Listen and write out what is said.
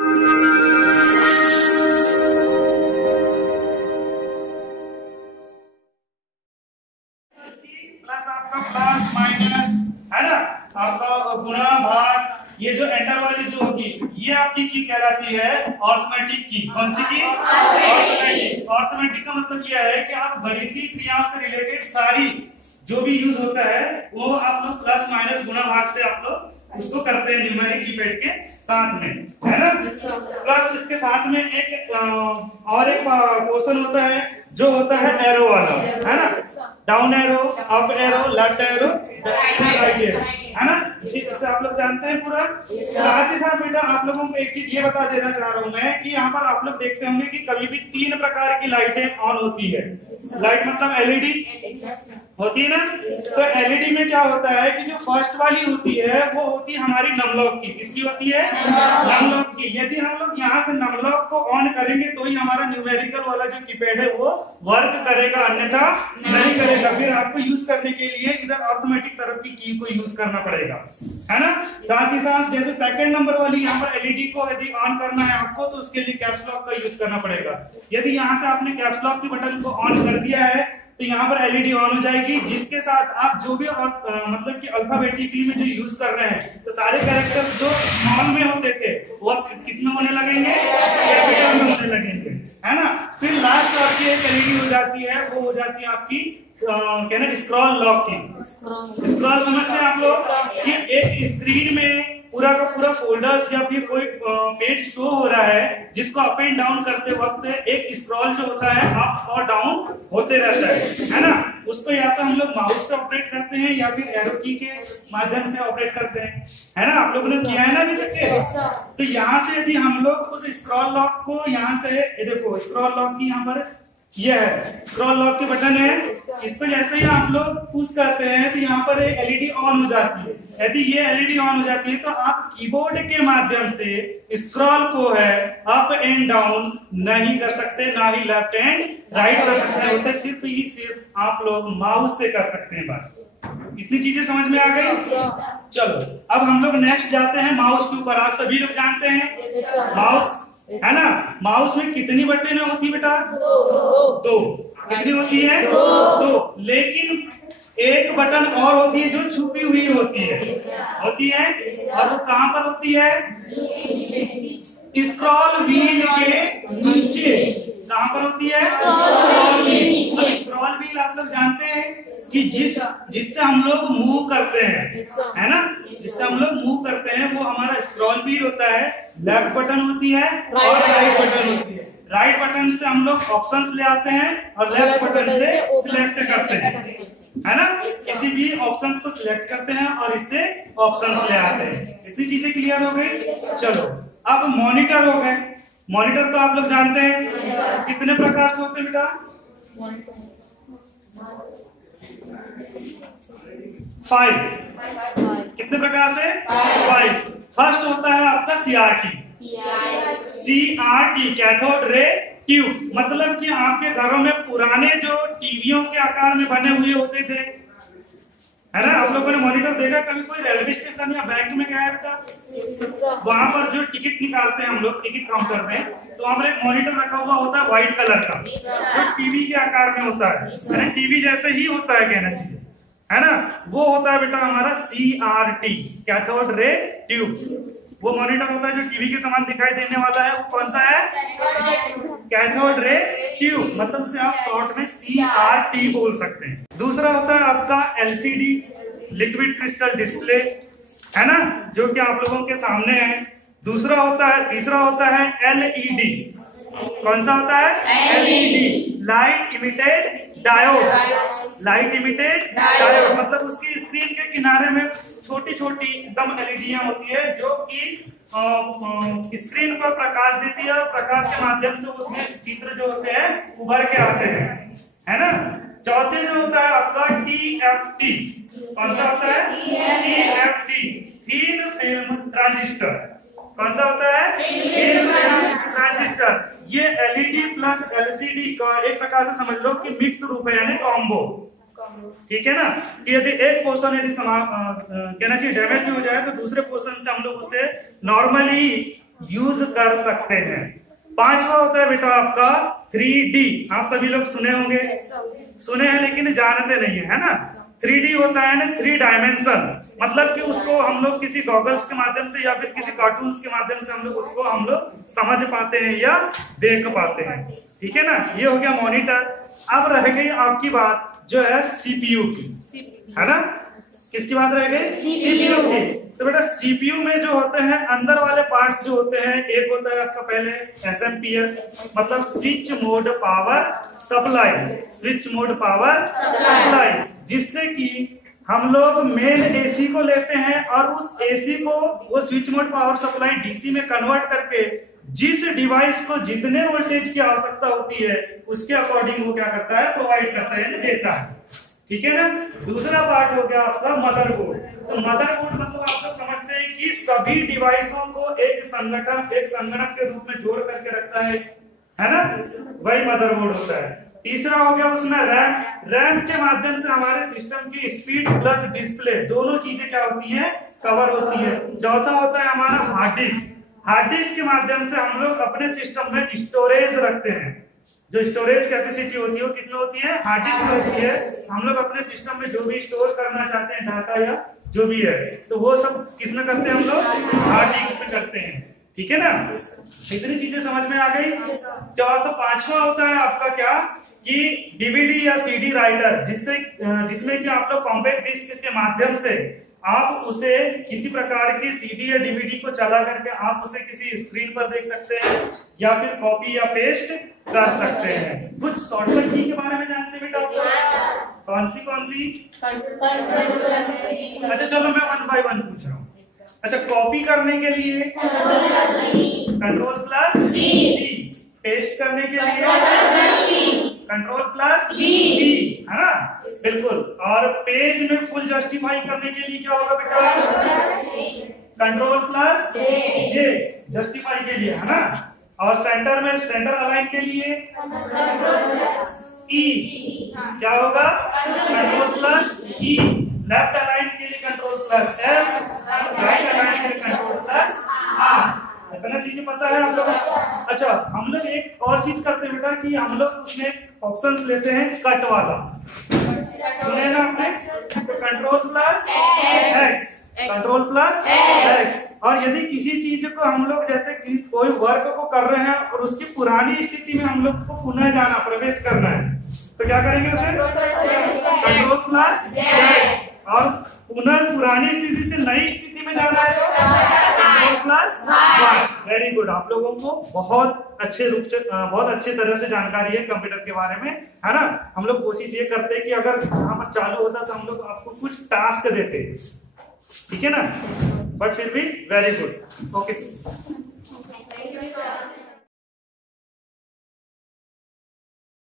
Plus आपका plus minus है ना, आपका गुणा भाग, ये जो एंटर वाली जो होगी ये आपकी की कहलाती है अरिथमेटिक की। कौन सी की? अरिथमेटिक। अरिथमेटिक का मतलब यह है कि आप गणितीय क्रियाओं से रिलेटेड सारी जो भी यूज होता है वो आप लोग प्लस माइनस गुणा भाग से आप लोग उसको करते हैं न्यूमेरिक कीपैड के साथ में, है ना। प्लस इसके साथ में एक और एक पोर्शन होता है जो होता है एरो वाला, है ना, down arrow, up arrow, left arrow, right arrow, है ना। इसे आप लोग जानते हैं पूरा। साथ ही साथ बेटा आप लोगों को एक चीज ये बता देना चाह रहा हूं मैं कि यहाँ पर आप लोग देखते होंगे कि कभी भी 3 प्रकार की लाइटें ऑन होती है। लाइट मतलब एलईडी होती है ना। तो एलईडी में क्या होता है कि जो फर्स्ट वाली होती है वो होती है हमारी नमलॉक की। किसकी होती है? नमलॉक की। यदि हम लोग यहाँ से नमलॉक को ऑन करेंगे तो ही हमारा न्यूमेरिकल वाला जो कीपैड है वो वर्क करेगा, अन्यथा नहीं करेगा। फिर आपको यूज करने के लिए इधर ऑटोमेटिक तरफ की को यूज करना पड़ेगा, है ना। साथ ही साथ जैसे सेकंड नंबर वाली यहाँ पर एलईडी को यदि ऑन करना है आपको तो उसके लिए कैप्स लॉक का यूज करना पड़ेगा। यदि यहाँ से आपने कैप्स लॉक के बटन को ऑन कर दिया है तो यहाँ पर एलईडी ऑन हो जाएगी, जिसके साथ आप जो भी मतलब कि अल्फाबेटिकली में जो यूज कर रहे हैं तो सारे कैरेक्टर्स जो स्मॉल में होते थे वो किस में होने लगेंगे? कैपिटल में होने लगेंगे, है ना। फिर लास्ट आपकी एक एलईडी हो जाती है, वो हो जाती है आपकी कहना स्क्रॉल लॉक की। स्क्रॉल समझते हैं आप लोग कि एक स्क्रीन में पूरा का पूरा फोल्डर्स या फिर कोई पेज शो हो रहा है जिसको अप एंड डाउन करते वक्त एक स्क्रॉल जो होता है अप और डाउन होते रहता है ना। उसको या तो हम लोग माउस से ऑपरेट करते हैं या फिर एरो की के माध्यम से ऑपरेट करते हैं, है ना। आप लोगों ने किया है ना अभी तक। तो यहाँ से यदि हम लोग उस स्क्रॉल लॉक को यहाँ से, ये देखो स्क्रॉल लॉक की यहाँ पर ये है स्क्रॉल लॉक के बटन है, इस पर जैसे ही आप लोग पुश करते हैं तो यहाँ पर एलईडी ऑन हो जाती है। यदि ये एलईडी ऑन हो जाती है तो आप कीबोर्ड के माध्यम से स्क्रॉल को है अप एंड डाउन नहीं कर सकते, ना ही लेफ्ट एंड राइट कर सकते हैं। उसे सिर्फ आप लोग माउस से कर सकते हैं। बस इतनी चीजें समझ में आ गई। चलो अब हम लोग नेक्स्ट जाते हैं माउस के ऊपर। आप सभी लोग जानते हैं माउस, है ना। माउस में कितनी बटन होती है बेटा? 2। कितनी होती है? 2। लेकिन एक बटन और होती है जो छुपी हुई होती है और वो कहां पर होती है? स्क्रॉल व्हील के नीचे। कहां पर होती है? Scroll wheel. स्क्रॉल व्हील आप लोग जानते हैं कि जिससे हम लोग मूव करते हैं, है ना, जिससे हम लोग मूव करते हैं वो हमारा स्क्रॉल व्हील होता है। लेफ्ट बटन होती है और राइट बटन होती है। राइट बटन से हम लोग ऑप्शंस ले आते हैं और लेफ्ट बटन से सिलेक्ट से करते हैं, है ना। किसी भी ऑप्शंस को सिलेक्ट करते हैं और इससे ऑप्शंस ले आते हैं। इतनी चीजें क्लियर हो गई। चलो अब मॉनिटर हो गए। मॉनिटर तो आप लोग जानते हैं कितने प्रकार से होते हैं बेटा? 5। कितने प्रकार से? 5। फर्स्ट होता है आपका CRT. CRT cathode ray tube, मतलब कि आपके घरों में पुराने जो टीवियों के आकार में बने हुए होते थे, है ना। आप लोगों ने मॉनिटर देखा कभी? कोई रेलवे स्टेशन या बैंक में गया है बेटा, वहां पर जो टिकट निकालते हैं हम लोग टिकट काउंटर में, तो वहां पर एक मॉनिटर रखा हुआ होता है व्हाइट कलर का जो टीवी के आकार में होता है, टीवी जैसे ही होता है कहना चाहिए, है ना। वो होता है बेटा हमारा सीआरटी कैथोड रे ट्यूब। वो मॉनिटर होता है जो टीवी के समान दिखाई देने वाला है। वो कौन सा है? कैथोड रे ट्यूब, मतलब उसे आप शॉर्ट में सीआरटी बोल सकते हैं। दूसरा होता है आपका एलसीडी लिक्विड क्रिस्टल डिस्प्ले, है ना, जो कि आप लोगों के सामने है। तीसरा होता है एलईडी। कौन सा होता है? LED light emitted diode. Light emitted diode मतलब उसकी स्क्रीन के किनारे में छोटी छोटी एकदम एलईडियां होती है जो कि स्क्रीन पर प्रकाश देती है और प्रकाश के माध्यम से उसमें चित्र जो होते हैं उभर के आते हैं, है ना। चौथे जो होता है आपका टीएफटी। कौन सा होता है? TFT thin film transistor. कौन सा होता है? Thin film transistor. ये एलईडी प्लस एलसीडी का एक प्रकार से समझ लो कि मिक्स रूप है, यानी कॉम्बो, ठीक है ना। यदि एक पोर्शन कहना चाहिए डैमेज हो जाए तो दूसरे पोर्शन से हम लोग उसे नॉर्मली यूज कर सकते हैं। पांचवा होता है बेटा आपका 3D। आप सभी लोग सुने होंगे, सुने हैं लेकिन जानते नहीं है ना। 3D होता है ना 3 डायमेंशन, मतलब कि उसको हम लोग किसी गॉगल्स के माध्यम से या फिर किसी कार्टून्स के माध्यम से हम लोग समझ पाते हैं या देख पाते हैं। ठीक है ना, ये हो गया मॉनिटर। अब रह गई आपकी बात जो है सीपीयू की, है ना। किसकी बात रह गई? सीपीयू की। तो बेटा सीपीयू में जो होते हैं अंदर वाले पार्ट्स जो होते हैं, एक होता है आपका पहले एसएमपीएस, मतलब switch mode power supply, switch mode power supply, जिससे कि हम लोग मेन एसी को लेते हैं और उस एसी को वो switch mode power supply DC में कन्वर्ट करके जिस डिवाइस को जितने वोल्टेज की आवश्यकता होती है उसके अकॉर्डिंग वो क्या करता है, प्रोवाइड करता है, देता है। ठीक है ना। दूसरा पार्ट हो गया आपका मदरबोर्ड। तो मदरबोर्ड मतलब आप लोग समझते हैं कि सभी डिवाइसों को एक संगणक के रूप में जोड़ करके रखता है ना, वही मदरबोर्ड होता है। तीसरा हो गया उसमें रैम। रैम के माध्यम से हमारे सिस्टम की स्पीड प्लस डिस्प्ले दोनों चीजें क्या होती है, कवर होती है। चौथा होता है हमारा हार्ड डिस्क। हार्ड डिस्क के माध्यम से हम लोग अपने सिस्टम में स्टोरेज रखते हैं। जो स्टोरेज कैपेसिटी होती है वो किसमें होती है, हार्ड डिस्क में होती है। हम लोग अपने सिस्टम में जो भी स्टोर करना चाहते हैं डाटा या जो भी है, तो वो सब किसमें करते हैं, हम लोग हार्ड डिस्क में करते हैं। ठीक है ना, इतनी चीजें समझ में आ गई। तो पांचवा होता है आपका क्या, कि डीवीडी या सीडी राइटर, जिसमें कि आप लोग कॉम्पैक्ट डिस्क के माध्यम से आप उसे किसी प्रकार की सीडी या डीवीडी को चला करके आप उसे किसी स्क्रीन पर देख सकते हैं या फिर कॉपी या पेस्ट कर सकते हैं। कुछ शॉर्टकट की के बारे में जानते हैं बेटा? कौन सी? अच्छा चलो मैं 1 बाय 1 पूछ रहा हूँ। अच्छा, कॉपी करने के लिए कंट्रोल प्लस सी, पेस्ट करने के लिए कंट्रोल प्लस बी, है ना, बिल्कुल। और पेज में फुल जस्टिफाई करने के लिए क्या होगा बेटा, कंट्रोल प्लस जे, जस्टिफाई के लिए, है ना। और सेंटर में सेंटर अलाइन के लिए ई, क्या होगा, कंट्रोल प्लस ई। लेफ्ट अलाइन के लिए control plus F, right align के लिए कंट्रोल प्लस आर। इतना चीजें पता है आप लोगों को? अच्छा, हम लोग एक और चीज करते हैं बेटा कि हम लोग उसमें ऑप्शंस लेते हैं कट वाला, सुने ना आपने? तो control plus x, control plus x. और यदि किसी चीज को हम लोग जैसे कि कोई वर्क को कर रहे हैं और उसकी पुरानी स्थिति में हम लोग को पुनः जाना, प्रवेश करना है, तो क्या करेंगे उसे, कंट्रोल प्लस जेड। और पुनः पुरानी स्थिति से नई स्थिति में जाना है, control plus Y. Very good, आप लोगों को बहुत अच्छे रूप से, बहुत अच्छी तरह से जानकारी है कंप्यूटर के बारे में, है ना। हम लोग कोशिश ये करते हैं कि अगर यहाँ पर चालू होता तो हम लोग आपको कुछ टास्क देते, ठीक है ना, बट फिर भी वेरी गुड। ओके।